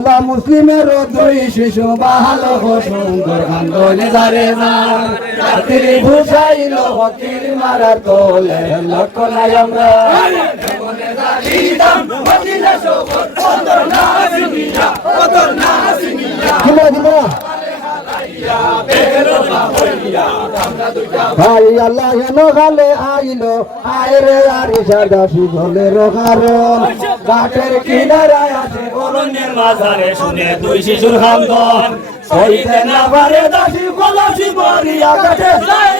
মুসলিমের দুই শিশু ভালো সুন্দর আন্দোলনে দাঁড়ে যান রাত্রি ভুষাইল হকির মারার তোলে লক্ষ্য নাই আমরা ভাই আল্লাহ নগালে আইলো আয়রে আরিশা দাসী বলে কারণ ঘাটের কিনারায় আছে অরণ্যের মাঝারে শুনে দুই শিশুর কান্দন সইতে না পারে দাসী কলসি মরিয়া কাটে যায়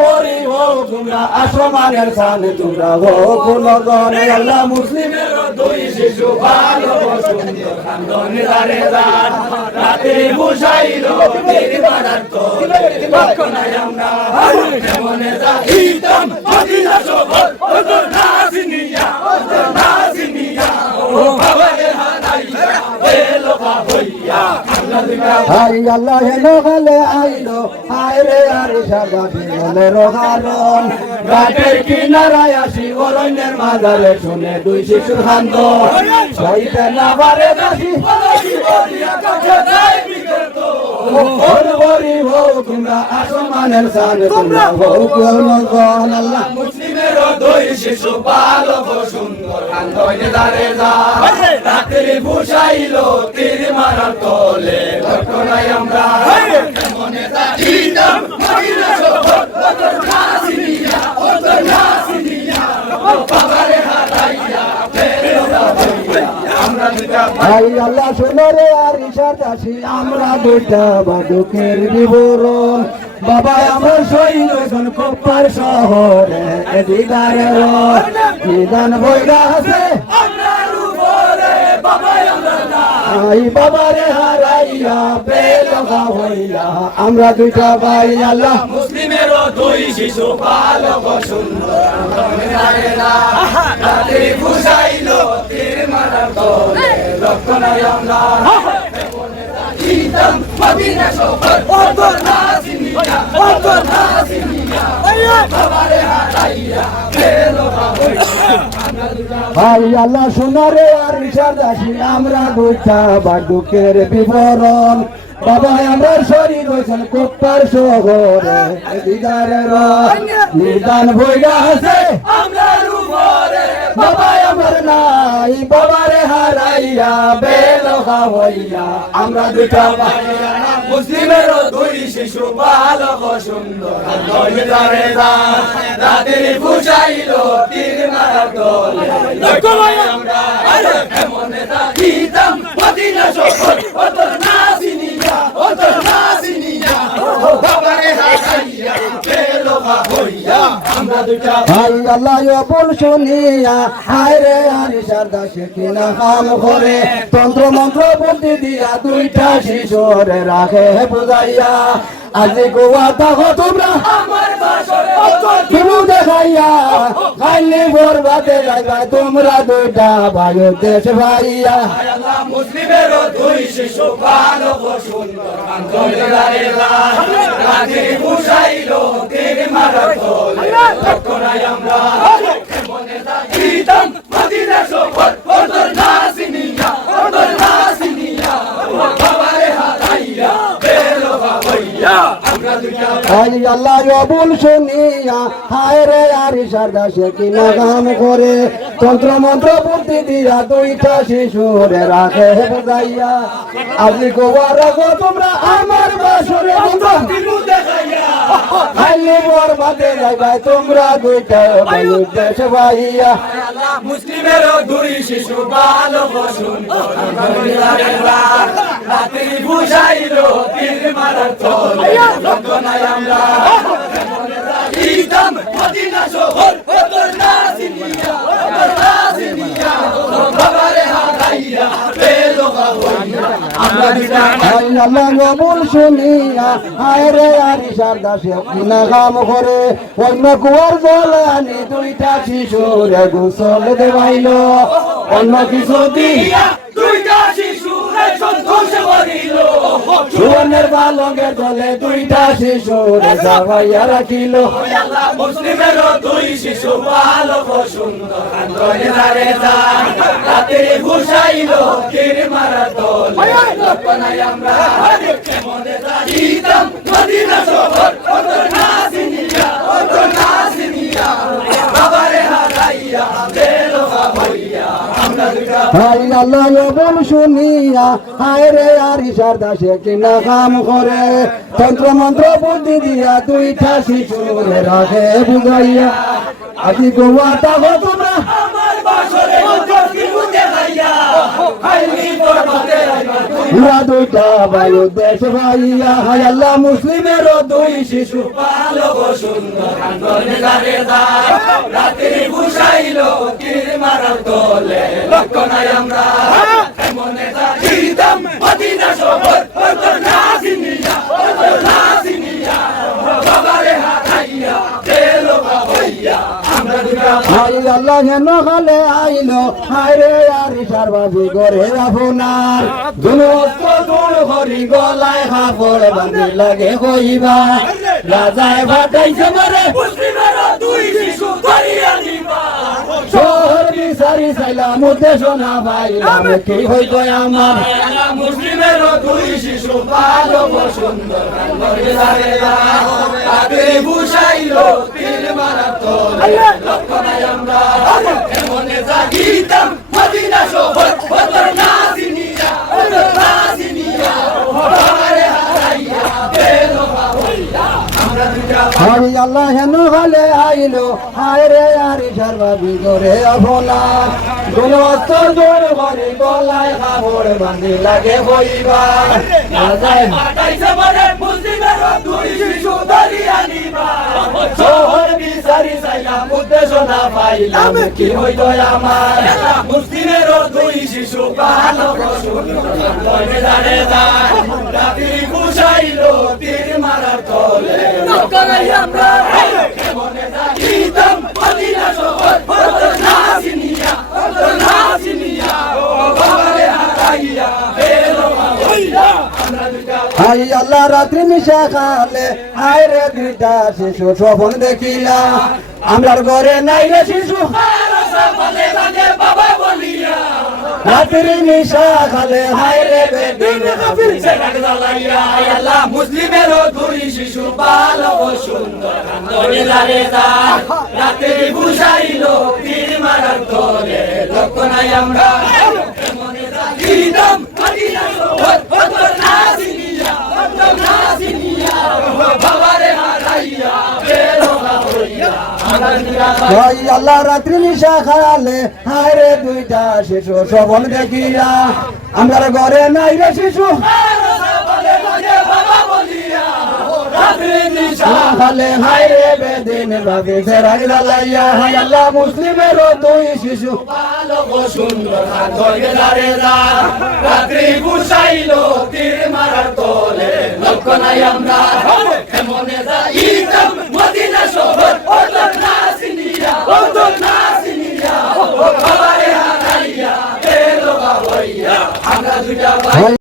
হরি হো তোমরা আসমানের সামনে তোমরা হো গুণগণ আল্লাহ মুসলিমের দুই শিশু ভালো সুন্দর কান্দনে দাঁড়ে যান রাতে বুঝাইল তীর মারার তোলে লক্ষ্য নাই আমরা কেমনে যাইতাম মদিনা শহর ওতো নাসিনিয়া ও বাবারে হারাইয়া বেলকা হইয়া হাই আল্লাহ নগালে আইলো আয়রে আরিশা দাসী বলে কারণ ঘাটের কিনারায় আসি অরণ্যের মাঝারে শুনে দুই শিশুর কান্দন সইতে না পারে দাসী কলসি মরিয়া কাটে যায় হরি হো তোমরা আসমানের সামনে তোমরা হো গুণগণ আল্লাহ মুসলিমের দুই শিশু ভালো সুন্দর কান্দনে দাঁড়ে যায় রাত্রি ভুষাইল তীর মারার তোলে লক্ষ্য নাই আমরা কেমনে যাইতাম মদিনা শহর ওতো নাসিনিয়া বাবারে হারাইয়া বেরোলা হইয়া আমরা দুটা ভাই আল্লাহ শোনো রে আরিশা দাসী আমরা দুটা বাদুকের বিবরণ বাবা আমার শহীদ এখন কোপার শহরে দিদারে নিদান বইরা আছে আই বাবারে হারাইয়া বেলকা হইয়া আমরা দুইটা ভাই আল্লাহ মুসলিমের দুই শিশু ভালো সুন্দর রাত্রি বুঝাইল তীর মারার তোলে লক্ষ্য নাই আমরা মদিনা শহর ওতো নাসিনিয়া বাবারে হারাইয়া বেলকা হইয়া ভাই আল্লাহ শোনারে আরিশা দাসী আমরা দুইটা বাদুকের বিবরণ বাবা আমার শরীর হয়েছেন কোপার শহরে দিদারের নিদান বইরা আছে বাবা আমার নাই বাবারে হারাইয়া বেলকা হইয়া আমরা দুইটা ভাই মুসলিমের দুই শিশু ভালো সুন্দর দিদারে রাত্রি ভুষাইল তীর মারার তোলে লক্ষ্য নাই আমরা কেমনে যাইতাম মদিনা শহর ওতো নাসিনিয়া বাবারে হারাইয়া বেলকা হইয়া আমরা দুইটা ভাই আল্লাহ বল শুনিয়া হায় রে আরিশা দাসী কিনা কাম করে তন্ত্র মন্ত্র বুদ্ধি দিয়া দুইটা শিশুরে রাখে বুঝাইয়া আজি গোয়া দেখো তোমরা আমার বাসরে তুমি দেখাইয়া খাইলে বরবাদে যাইবা তোমরা দুইটা ভাই দেশ ভাইয়া আল্লাহ মুসলিমের দুই শিশু ভালো সুন্দর কান্দনে দাঁড়ে রাত্রি বুঝাইল তীর মারার তোলে লক্ষ্য নাই আমরা কেমনে যাইতাম মদিনা শহর ওতো নাসিনিয়া বাবারে হারাইয়া বেলকা হইয়া ভাই আল্লাহ বল শুনিয়া হায় রে আরিশা দাসী কিনা কাম করে তন্ত্র মন্ত্র বুদ্ধি দিয়া দুইটা শিশুরে রাখে বুঝাইয়া আজি গোয়া রাখো তোমরা আমার বাসরে খাইলে বরবাদে যাইবা তোমরা দুইটা ভাই দেশ ভাইয়া মুসলিমের দুই শিশু ভালো সুন্দর রাত্রি বুঝাইল তীর মারার তোলে লক্ষ্য নাই আমরা যাইতাম মদিনা শহর ওতো নাসিনিয়া বাবারে হারাইয়া বেলকা হইয়া আমরা দুইটা ভাই আল্লাহ বল শুনিয়া হায় রে আরিশা দাসী কিনা কাম করে অন্য কুয়ার জল আনি দুইটা শিশুরে গোসল দেবাইল অন্য কিছু দিয়া দুইটা শিশুরে সন্তোষ করিল সুবর্ণ মুসলমানের পালঙ্কের তলে দুইটা শিশু রে জাগাইয়া রাখিল আল্লাহ মুসলিমেরও দুই শিশু বালক সুন্দর আন্দোলনে দাঁড়ে যান রাতে ঘুষাইল তীর মারা দল লক্ষণাই আমরা কেমনে যাইতাম মদিনা শহর অন্তর নাসিনিয়া বাবারে হারাইয়া বেলোহা হইয়া আমরা দুটা হাই আল্লাহ বল শুনিয়া হায় রে আরিশার দাসে কিনা কাম করে তন্ত্র মন্ত্র বুদ্ধি দিয়া দুইটা শিশু রে রাখে বুঝাইয়া আদি গোয়া তাগো তোমরা আমার বাসরে অন্তর কি বুঝে যাইয়া হাইলি পর্বতে আইবা পুরা দুইটা বায়ু দেশ ভাইয়া হায় আল্লাহ মুসলিমেরও দুই শিশু বালক সুন্দর আন্দোলনে দাঁড়ে যায় রাতে ঘুষাইল তীর মারার দলে লক্ষণাই আমরা এমনে যাইতাম মদিনা শহর অন্তর নাসিনিয়া বাবারে হারাইয়া বেলোহা হইয়া আমরা দুটা হাই আল্লাহ হেন খালে আইলো হায় রে আরিশার বাবি করে আপনার দুনস্ত দূর হরি গলায় হাফড় বাঁধি লাগে হইবা রাজায় ভাটাইছে মারে মুসলিমের দুই শিশু ধরিয়া নিবা শহর বিচারি চাইলাম উদ্দেশ্য না পাইলাম কি হইতো আমার মুসলিমের দুই শিশু বালক সুন্দর আন্দোলনে দাঁড়ে যায় রাতে ঘুষাইল তীর মারার দলে লক্ষণাই আমরা এমনে যাইতাম মদিনা শহর অন্তর নাসিনিয়া বাবারে হারাইয়া বেলোহা হইয়া আমরা দুটা হাই আল্লাহ হেন খালে আইলো হায় রে আরিশার বাবি করে আপনার দুনস্ত দূর হরি গলায় হাফড় বাঁধি লাগে হইবা রাজায় পাঠাইছে বলে মুসলিমের দুই শিশু ধরিয়া নিবা শহর বিচারি চাইলাম উদ্দেশ্য না পাইলাম কি হইতো আমার মুসলিমের দুই শিশু বালক সুন্দর আন্দোলনে দাঁড়ে যায় রাতে ঘুষাইল তীর মারার দলে লক্ষণাই আমরা কেমনে যাইতাম মদিনা শহর অন্তর নাসিনিয়া বাবারে হারাইয়া বেলোহা হইয়া আমরা দুটা হাই আল্লাহ রাত্রি মিশা খালে হায় রে দুইটা শিশু স্বপন দেখিলা আমরার ঘরে নাই রে শিশু বলে লাগে বাবা বলিয়া রাত্রি মিশা খালে হায় রে বেদিন মুসলিমের দুই শিশু বালক সুন্দর আন্দোলনে দাঁড়ে যায় রাতে ঘুষাইল তীর মারার দলে লক্ষণাই আমরা এমনে যাইতাম মদিনা শহর অন্তর নাসিনিয়া বাবারে হারাইয়া বেলোহা হইয়া আমরা দুটা হাই আল্লাহ রাত্রি মিশা খালে হায় রে দুইটা শিশু স্বপন দেখিলা আমরার ঘরে নাই রে শিশু বলে লাগে বাবা বলিয়া রাতে খালে হায় রে বেদিন ভাবি ফেরাই লাইয়া হাই আল্লাহ মুসলিমেরও দুই শিশু বালক সুন্দর আন্দোলনে দাঁড়ে যায় রাত্রি ঘুষাইল তীর মারার দলে লক্ষণাই আমরা